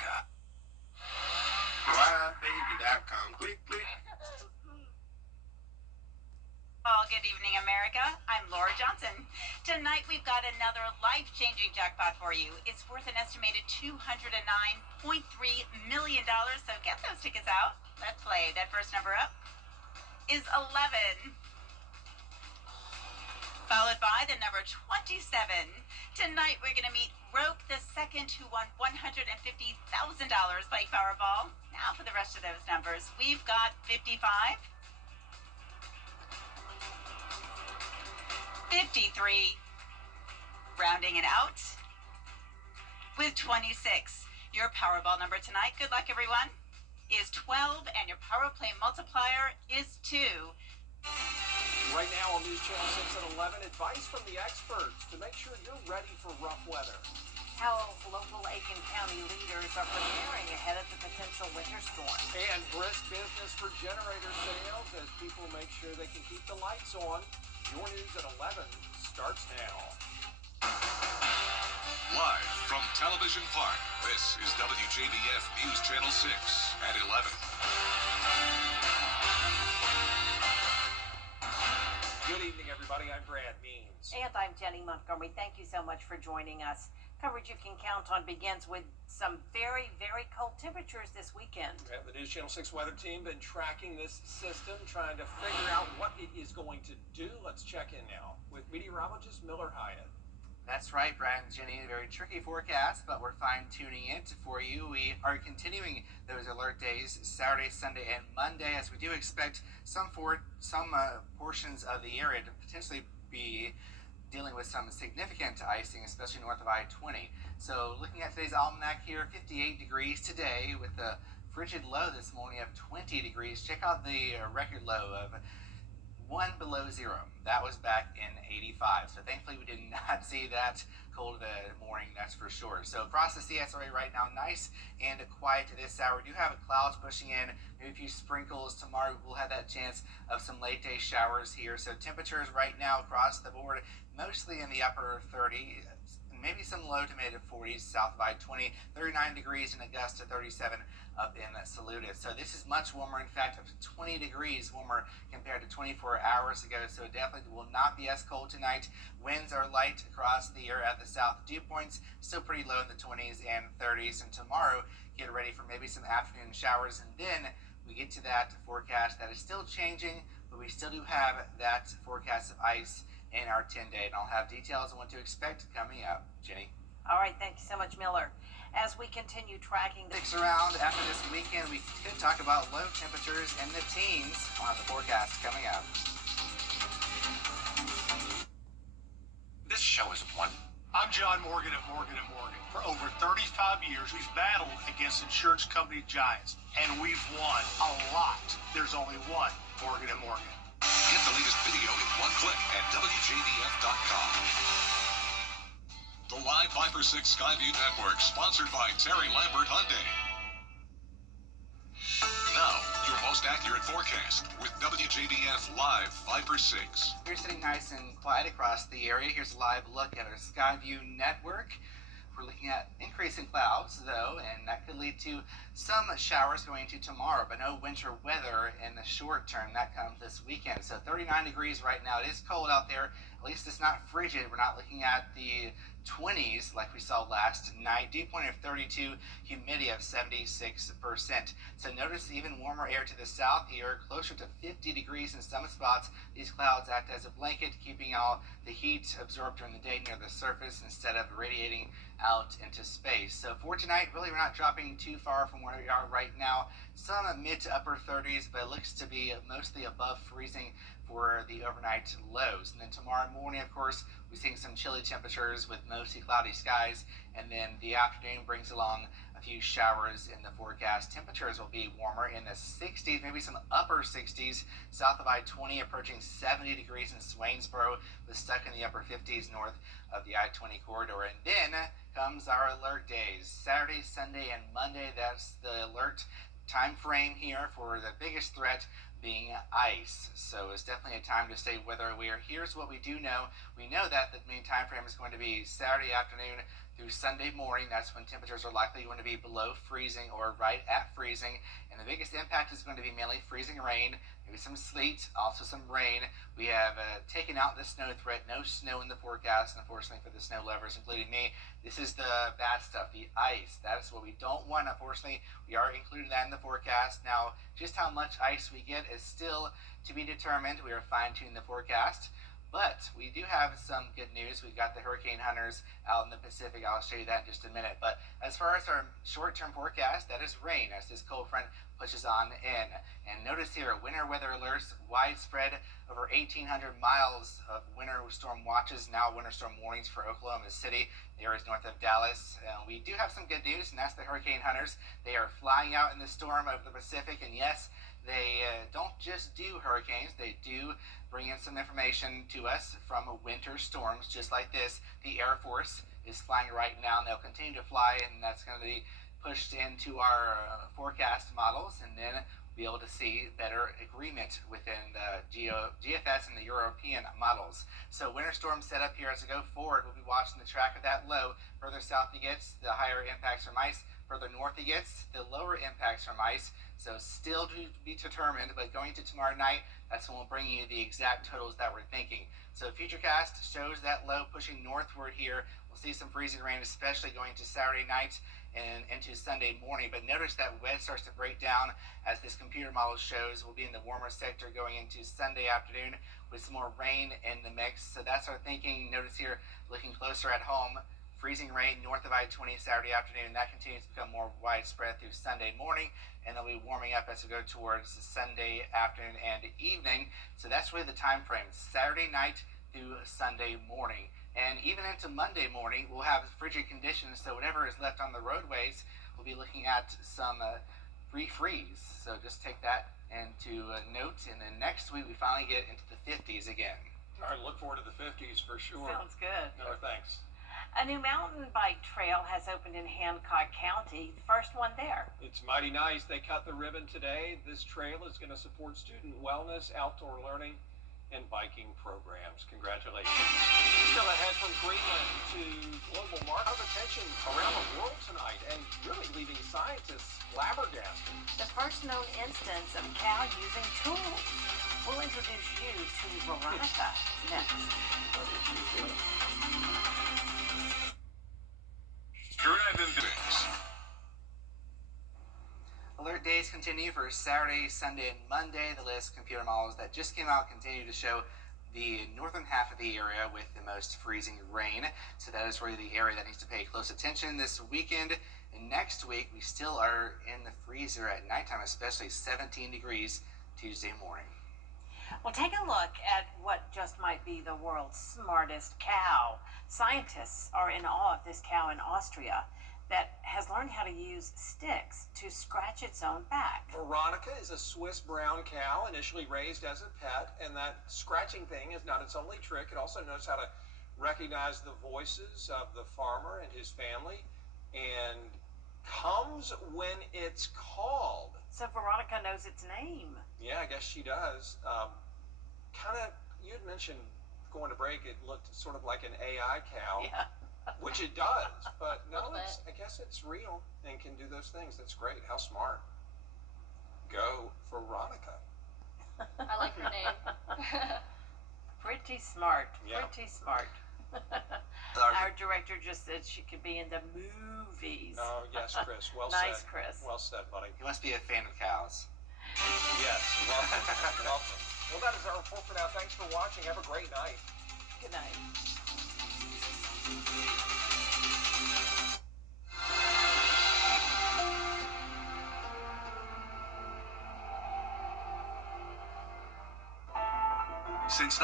America. WJBF.com. Click, click. Well, good evening, America. I'm Laura Johnson. Tonight, we've got another life-changing jackpot for you. It's worth an estimated $209.3 million, so get those tickets out. Let's play. That first number up is 11, followed by the number 27. Tonight, we're going to meet Roke the Second, who won $150,000 by Powerball. Now for the rest of those numbers, we've got 55, 53, rounding it out with 26. Your Powerball number tonight, good luck everyone, is 12, and your Power Play multiplier is 2. Right now on News Channel 6 at 11, advice from the experts to make sure you're ready for rough weather. How local Aiken County leaders are preparing ahead of the potential winter storm. And brisk business for generator sales as people make sure they can keep the lights on. Your News at 11 starts now. Live from Television Park, this is WJBF News Channel 6 at 11. Good evening, everybody. I'm Brad Means. And I'm Jenny Montgomery. Thank you so much for joining us. Coverage you can count on begins with some very, very cold temperatures this weekend. Yeah, the News Channel 6 weather team been tracking this system, trying to figure out what it is going to do. Let's check in now with meteorologist Miller Hyatt. That's right, Brad and Jenny. A very tricky forecast, but we're fine-tuning it for you. We are continuing those alert days, Saturday, Sunday, and Monday, as we do expect some portions of the area to potentially be dealing with some significant icing, especially north of I-20. So looking at today's almanac here, 58 degrees today with a frigid low this morning of 20 degrees. Check out the record low of 1 below zero. That was back in 85. So thankfully we did not see that cold of a morning, that's for sure. So across the CSRA right now, nice and quiet to this hour. We do have clouds pushing in, maybe a few sprinkles. Tomorrow we'll have that chance of some late day showers here. So temperatures right now across the board, mostly in the upper 30s. Maybe some low to mid 40s south of I-20, 39 degrees in Augusta, 37 up in Saluda. So this is much warmer, in fact, up to 20 degrees warmer compared to 24 hours ago. So it definitely will not be as cold tonight. Winds are light across the area at the south. Dew points still pretty low in the 20s and 30s. And tomorrow, get ready for maybe some afternoon showers. And then we get to that forecast that is still changing, but we still do have that forecast of ice in our 10-day, and I'll have details on what to expect coming up. Jenny? All right, thank you so much, Miller. As we continue tracking Sticks around after this weekend, we could talk about low temperatures in the teens on the forecast coming up. This show is one. I'm John Morgan at Morgan & Morgan. For over 35 years, we've battled against insurance company giants, and we've won a lot. There's only one Morgan & Morgan. Get the latest video in one click at WJBF.com. The Live Viper 6 Skyview Network, sponsored by Terry Lambert Hyundai. Now, your most accurate forecast with WJBF Live Viper 6. We're sitting nice and quiet across the area. Here's a live look at our Skyview network. We're looking at increasing clouds, though, and that could lead to some showers going into tomorrow, but no winter weather in the short term. That comes this weekend. So 39 degrees right now. It is cold out there. At least it's not frigid. We're not looking at the 20s like we saw last night. Dew point of 32, humidity of 76%. So notice even warmer air to the south here, closer to 50 degrees in some spots. These clouds act as a blanket, keeping all the heat absorbed during the day near the surface instead of radiating out into space. So for tonight, really we're not dropping too far from where we are right now. Some mid to upper 30s, but it looks to be mostly above freezing for the overnight lows. And then tomorrow morning, of course, we're seeing some chilly temperatures with mostly cloudy skies, and then the afternoon brings along a few showers in the forecast. Temperatures will be warmer in the 60s, maybe some upper 60s south of I-20, approaching 70 degrees in Swainsboro, but stuck in the upper 50s north of the I-20 corridor. And then comes our alert days, Saturday, Sunday, and Monday. That's the alert time frame here for the biggest threat being ice. So it's definitely a time to stay weather aware. Here's what we do know. We know that the main time frame is going to be Saturday afternoon through Sunday morning. That's when temperatures are likely going to be below freezing or right at freezing. And the biggest impact is going to be mainly freezing rain, maybe some sleet, also some rain. We have taken out the snow threat. No snow in the forecast, unfortunately, for the snow lovers, including me. This is the bad stuff, the ice. That is what we don't want, unfortunately. We are including that in the forecast. Now, just how much ice we get is still to be determined. We are fine-tuning the forecast. But we do have some good news. We've got the hurricane hunters out in the Pacific. I'll show you that in just a minute. But as far as our short-term forecast, that is rain as this cold front pushes on in. And notice here, winter weather alerts, widespread, over 1,800 miles of winter storm watches, now winter storm warnings for Oklahoma City, the areas north of Dallas. We do have some good news, and that's the hurricane hunters. They are flying out in the storm over the Pacific, and yes, they don't just do hurricanes, they do bring in some information to us from winter storms just like this. The Air Force is flying right now, and they'll continue to fly, and that's going to be pushed into our forecast models, and then be able to see better agreement within the GFS and the European models. So winter storm setup here as we go forward. We'll be watching the track of that low. Further south it gets, the higher impacts from ice. Further north it gets, the lower impacts from ice. So still to be determined, but going to tomorrow night, that's when we'll bring you the exact totals that we're thinking. So Futurecast shows that low pushing northward here. We'll see some freezing rain, especially going to Saturday night and into Sunday morning. But notice that wedge starts to break down as this computer model shows. We'll be in the warmer sector going into Sunday afternoon with some more rain in the mix. So that's our thinking. Notice here, looking closer at home, freezing rain north of I-20 Saturday afternoon. That continues to become more widespread through Sunday morning, and they'll be warming up as we go towards Sunday afternoon and evening. So that's really the time frame, Saturday night through Sunday morning. And even into Monday morning, we'll have frigid conditions, so whatever is left on the roadways, we'll be looking at some refreeze. So just take that into note, and then next week we finally get into the 50s again. All right, look forward to the 50s for sure. Sounds good. Miller, thanks. A new mountain bike trail has opened in Hancock County, the first one there. It's mighty nice. They cut the ribbon today. This trail is going to support student wellness, outdoor learning, and biking programs. Congratulations. Still ahead from Greenland to global market of attention around the world tonight, and really leaving scientists flabbergasted. The first known instance of cow using tools. We'll introduce you to Veronica next. Alert days continue for Saturday, Sunday, and Monday. The latest computer models that just came out continue to show the northern half of the area with the most freezing rain. So that is really the area that needs to pay close attention this weekend. And next week, we still are in the freezer at nighttime, especially 17 degrees Tuesday morning. Well, take a look at what just might be the world's smartest cow. Scientists are in awe of this cow in Austria that has learned how to use sticks to scratch its own back. Veronica is a Swiss brown cow, initially raised as a pet, and that scratching thing is not its only trick. It also knows how to recognize the voices of the farmer and his family, and comes when it's called. So Veronica knows its name. Yeah, I guess she does. You had mentioned going to break, it looked sort of like an AI cow. Yeah. Which it does, but no, Little bit. I guess it's real and can do those things. That's great. How smart. Go, Veronica. I like her name. Pretty smart. Yeah. Pretty smart. Our- Our director just said she could be in the movies. Oh, yes, Chris. Well Nice, said. Chris. Well said, buddy. He must be a fan of cows. Yes, welcome. Welcome. Well, that is our report for now. Thanks for watching. Have a great night. Good night. Since